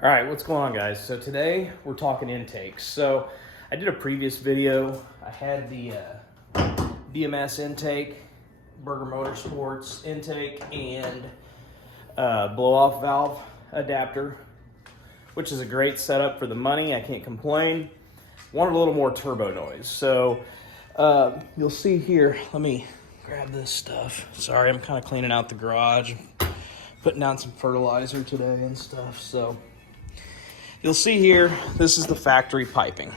All right, what's going on, guys? So today we're talking intakes. So I did a previous video. I had the BMS intake, Burger Motorsports intake, and blow-off valve adapter, which is a great setup for the money. I can't complain. Wanted a little more turbo noise. So you'll see here, let me grab this stuff. Sorry, I'm kind of cleaning out the garage, putting down some fertilizer today and stuff. So you'll see here, this is the factory piping.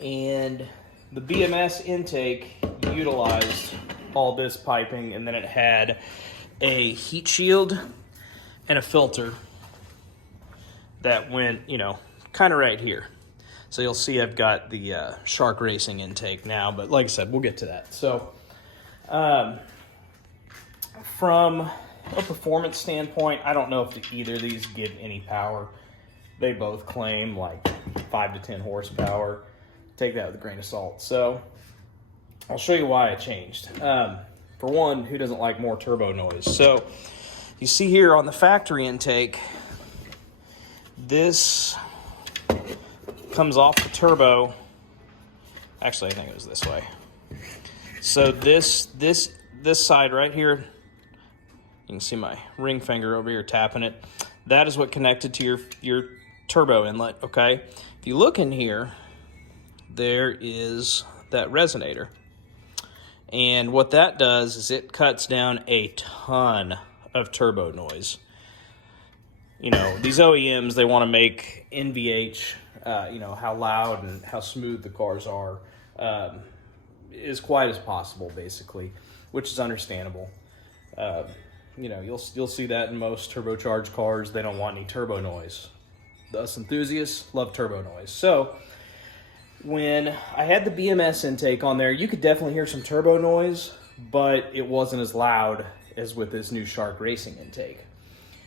And the BMS intake utilized all this piping, and then it had a heat shield and a filter that went, kind of right here. So you'll see I've got the Shark Racing intake now, but like I said, we'll get to that. So from a performance standpoint, I don't know if either of these give any power. They both claim like 5 to 10 horsepower. Take that with a grain of salt. So I'll show you why I changed. For one, who doesn't like more turbo noise? So you see here on the factory intake, this comes off the turbo. Actually, I think it was this way. So this side right here, you can see my ring finger over here tapping it. That is what connected to your turbo inlet, okay? If you look in here, there is that resonator. And what that does is it cuts down a ton of turbo noise. These OEMs, they want to make NVH, how loud and how smooth the cars are, as quiet as possible, basically, which is understandable. You'll see that in most turbocharged cars. They don't want any turbo noise. Us enthusiasts love turbo noise. So when I had the BMS intake on there, you could definitely hear some turbo noise, but it wasn't as loud as with this new Shark Racing intake.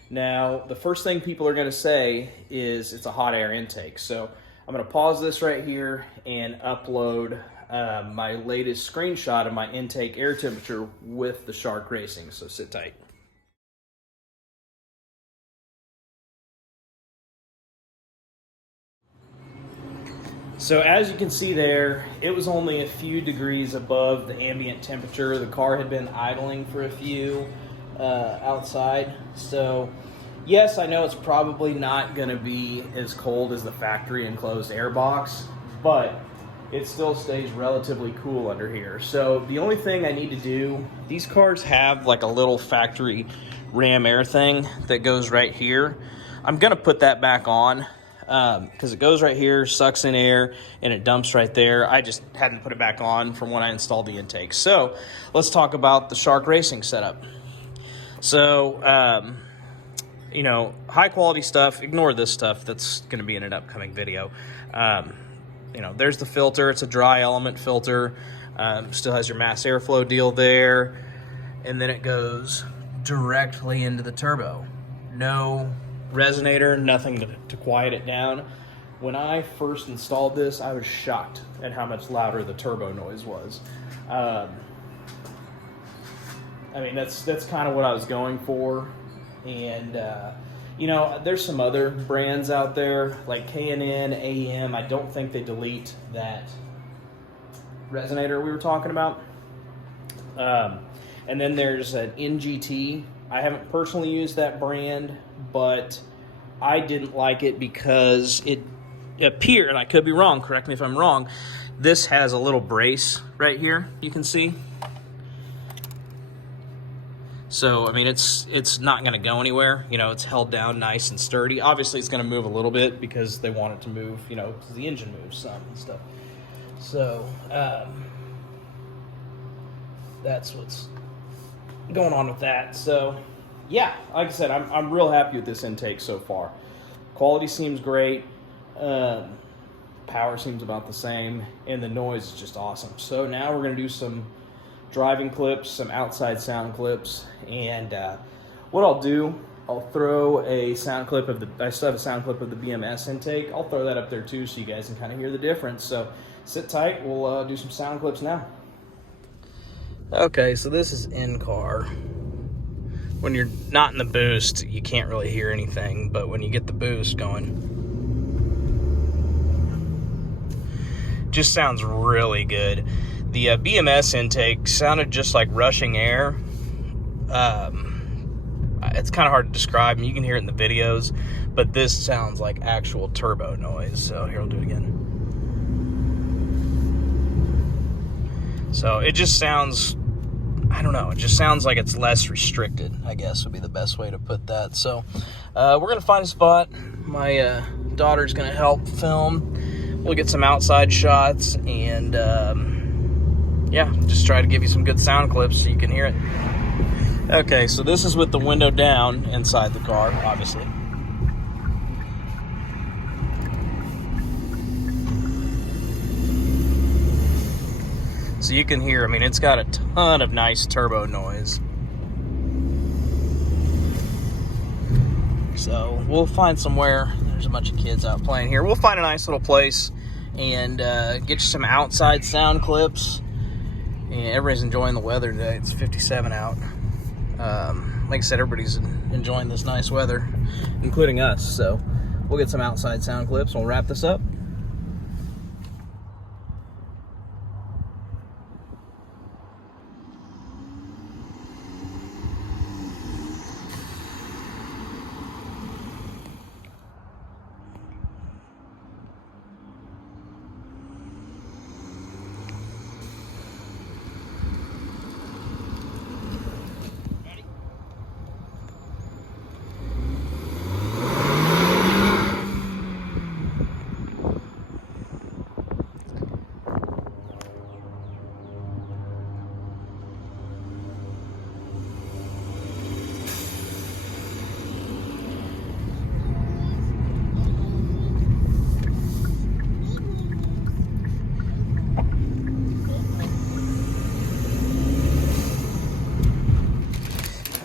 Now, the first thing people are going to say is it's a hot air intake. So I'm going to pause this right here and upload my latest screenshot of my intake air temperature with the Shark Racing. So sit tight. So as you can see there, it was only a few degrees above the ambient temperature. The car had been idling for a few outside. So yes, I know it's probably not going to be as cold as the factory enclosed air box, but it still stays relatively cool under here. So the only thing I need to do, these cars have like a little factory ram air thing that goes right here. I'm going to put that back on. Because it goes right here, sucks in air, and it dumps right there. I just hadn't put it back on from when I installed the intake. So let's talk about the Shark Racing setup. So, high quality stuff. Ignore this stuff that's going to be in an upcoming video. There's the filter. It's a dry element filter. Still has your mass airflow deal there. And then it goes directly into the turbo. No resonator, nothing to quiet it down. When I first installed this, I was shocked at how much louder the turbo noise was. That's kind of what I was going for. And there's some other brands out there like K&N, AEM. I don't think they delete that resonator we were talking about. And then there's an NGT. I haven't personally used that brand, but I didn't like it because it appeared, and I could be wrong, correct me if I'm wrong, this has a little brace right here, you can see. So, it's not going to go anywhere. It's held down nice and sturdy. Obviously, it's going to move a little bit because they want it to move, because the engine moves some and stuff. So, that's what's going on with that. So yeah, like I said, I'm real happy with this intake so far. Quality seems great, power seems about the same, and the noise is just awesome. So now we're going to do some driving clips, some outside sound clips, and what I'll do, I'll throw a sound clip of I still have a sound clip of the BMS intake. I'll throw that up there too so you guys can kind of hear the difference. So sit tight, we'll do some sound clips now. Okay, so this is in car. when you're not in the boost, you can't really hear anything, but when you get the boost going, just sounds really good. The BMS intake sounded just like rushing air. It's kind of hard to describe, and you can hear it in the videos, but this sounds like actual turbo noise. So here, I'll do it again. So it just sounds, I don't know, it just sounds like it's less restricted, I guess would be the best way to put that. So we're going to find a spot. My daughter's going to help film. We'll get some outside shots, and yeah, just try to give you some good sound clips so you can hear it. Okay, so this is with the window down inside the car, obviously. So you can hear, I mean, it's got a ton of nice turbo noise. So we'll find somewhere. There's a bunch of kids out playing here. We'll find a nice little place and get you some outside sound clips. And everybody's enjoying the weather today. It's 57 out. Like I said, everybody's enjoying this nice weather, including us. So we'll get some outside sound clips and we'll wrap this up.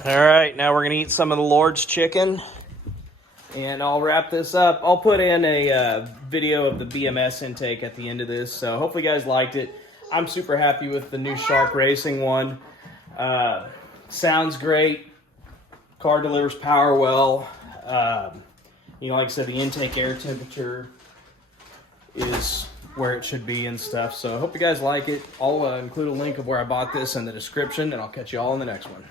All right, now we're gonna eat some of the Lord's chicken, and I'll wrap this up. I'll put in a video of the BMS intake at the end of this, so hopefully you guys liked it. I'm super happy with the new Shark Racing one. Sounds great. Car delivers power well. You know, like I said, the intake air temperature is where it should be and stuff. So I hope you guys like it. I'll include a link of where I bought this in the description, and I'll catch you all in the next one.